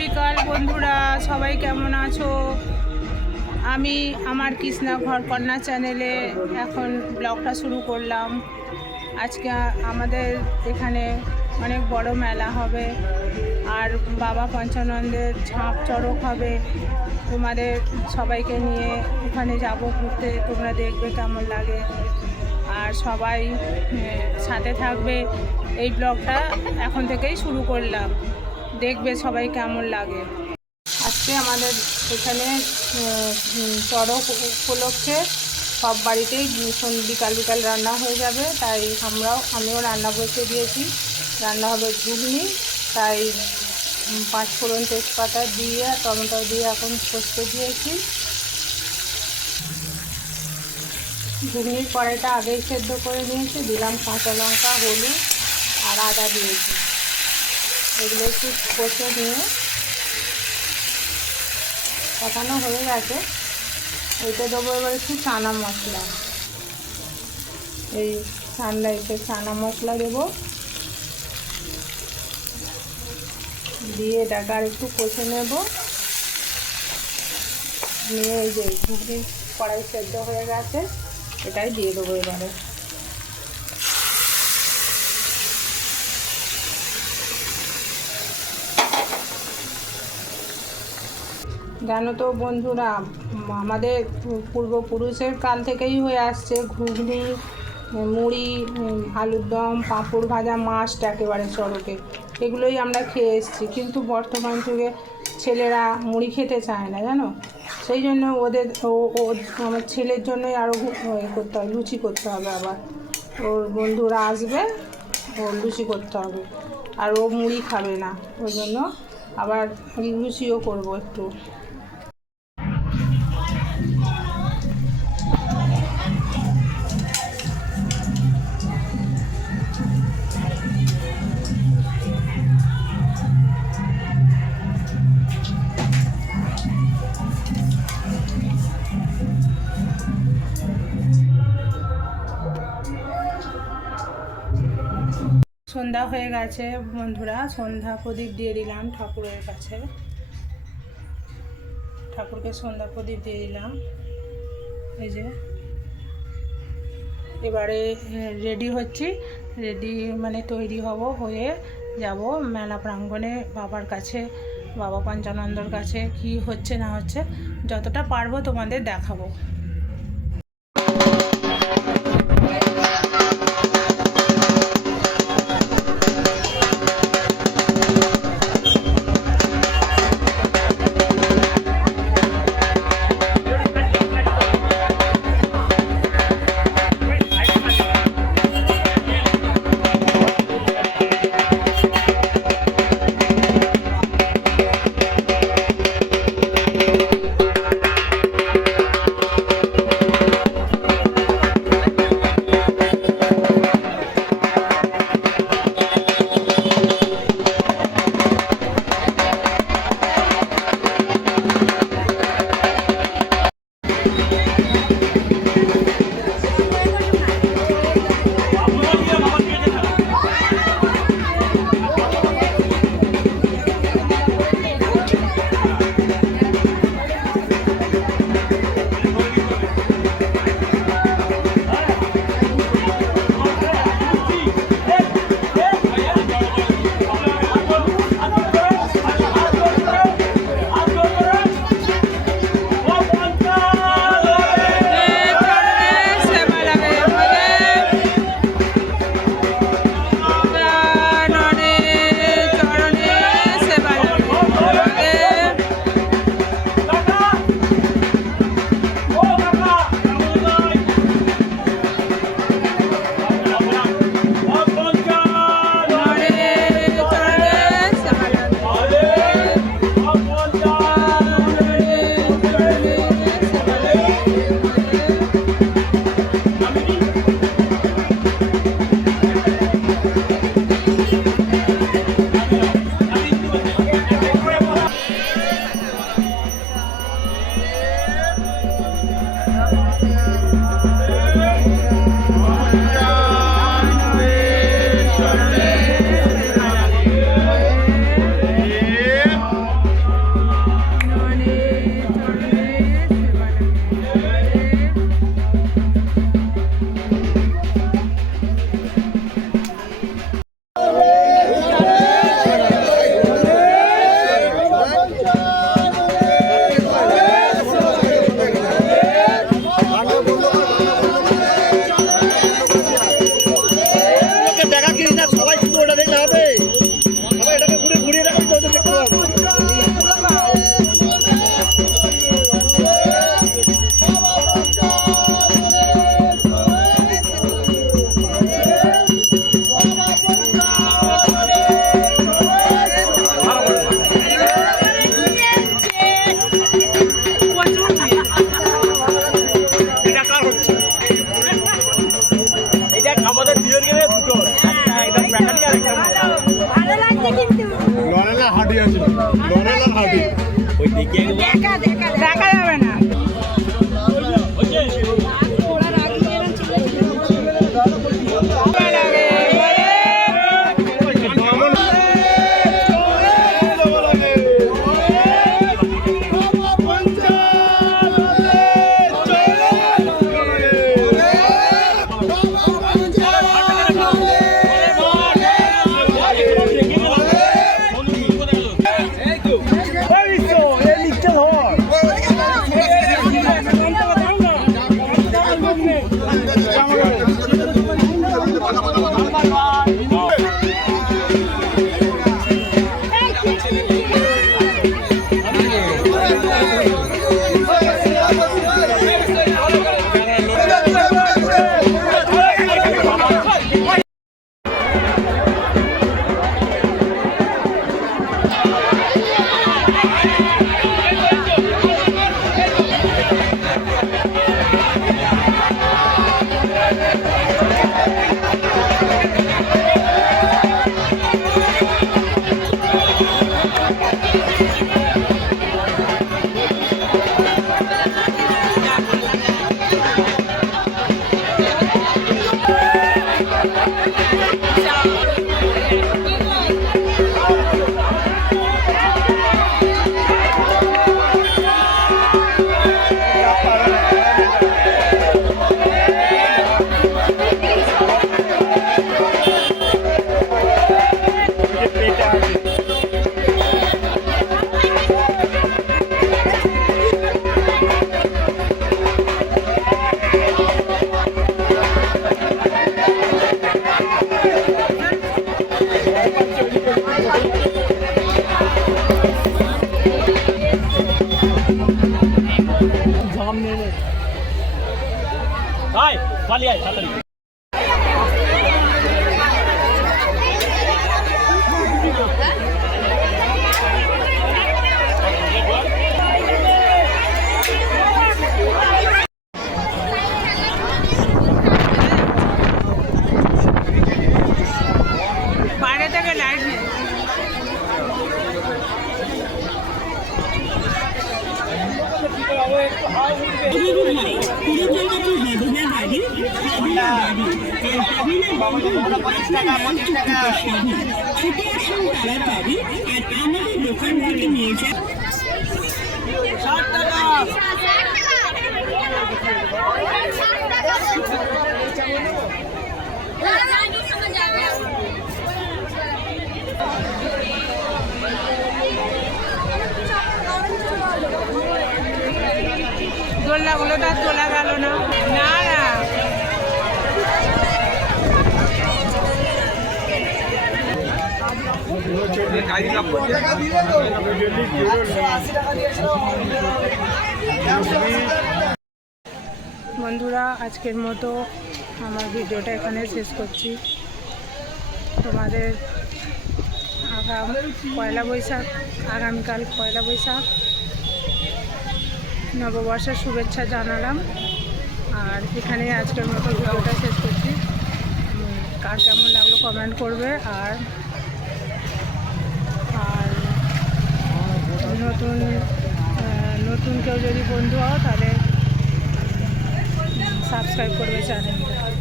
বিকাল বন্ধুরা, সবাই কেমন আছো? আমি আমার কৃষ্ণা ঘরকন্যা চ্যানেলে এখন ব্লগটা শুরু করলাম। আজকে আমাদের এখানে অনেক বড় মেলা হবে, আর বাবা পঞ্চানন্দের ঝাঁপ চড়ক হবে। তোমাদের সবাইকে নিয়ে ওখানে যাব ঘুরতে, তোমরা দেখবে কেমন লাগে। আর সবাই সাথে থাকবে। এই ব্লগটা এখন থেকেই শুরু করলাম, দেখবে সবাই কেমন লাগে। আজকে আমাদের এখানে চড়ক উপলক্ষে সব বাড়িতেই বিকাল বিকাল রান্না হয়ে যাবে, তাই আমিও রান্না বসিয়ে দিয়েছি। রান্না হবে ঘুগনি, তাই পাঁচফোড়ন তেজপাতা দিয়ে টমেটো দিয়ে এখন কষতে দিয়েছি। ঘুগনির কড়াইটা আগেই সেদ্ধ করে নিয়েছি, দিলাম কাঁচা লঙ্কা, হলুদ আর আদা দিয়েছি। এগুলো একটু কষে নিয়ে কষানো হয়ে গেছে। এইটা দেবো এবার একটু চানা মশলা। এই চানা মশলা দেবো, দিয়ে এটাকে আর একটু কষে নেব। নিয়ে এই যে ঘুগনির কড়াই সেদ্ধ হয়ে গেছে, এটাই দিয়ে দেবো এবারে। জানো তো বন্ধুরা, আমাদের পূর্বপুরুষের কাল থেকেই হয়ে আসছে ঘুগনি, মুড়ি, আলুর দম, পাঁপড় ভাজা, মাছটা একেবারে চড়কে, এগুলোই আমরা খেয়ে এসেছি। কিন্তু বর্তমান যুগে ছেলেরা মুড়ি খেতে চায় না, জানো। সেই জন্য আমার ছেলের জন্যই আরও করতে হবে, লুচি করতে হবে। আবার ওর বন্ধুরা আসবে, ওর লুচি করতে হবে, আর ও মুড়ি খাবে না, ওই জন্য আবার লুচিও করবো একটু। সন্ধ্যা হয়ে গেছে বন্ধুরা, সন্ধ্যা প্রদীপ দিয়ে দিলাম ঠাকুরের কাছে। ঠাকুরকে সন্ধ্যা প্রদীপ দিয়ে দিলাম। এই যে এবারে রেডি হচ্ছি, মানে তৈরি হয়ে যাব মেলা প্রাঙ্গণে বাবার কাছে, বাবা পঞ্চানন্দর কাছে। কি হচ্ছে না হচ্ছে যতটা পারবো তোমাদের দেখাবো। দেখা যাবে না। বাইরে থেকে লাইট নেই। দোলনাগুলো তো আর তোলা গেল না। না না বন্ধুরা, আজকের মতো আমার ভিডিওটা এখানে শেষ করছি। তোমাদের আগামীকাল পয়লা বৈশাখ নববর্ষের শুভেচ্ছা জানালাম। আর এখানে আজকের মতো ভিডিওটা শেষ করছি। কার কেমন লাগলো কমেন্ট করবে। আর নতুন কেউ যদি বন্ধু হও তাহলে সাবস্ক্রাইব করবে চ্যানেলটা।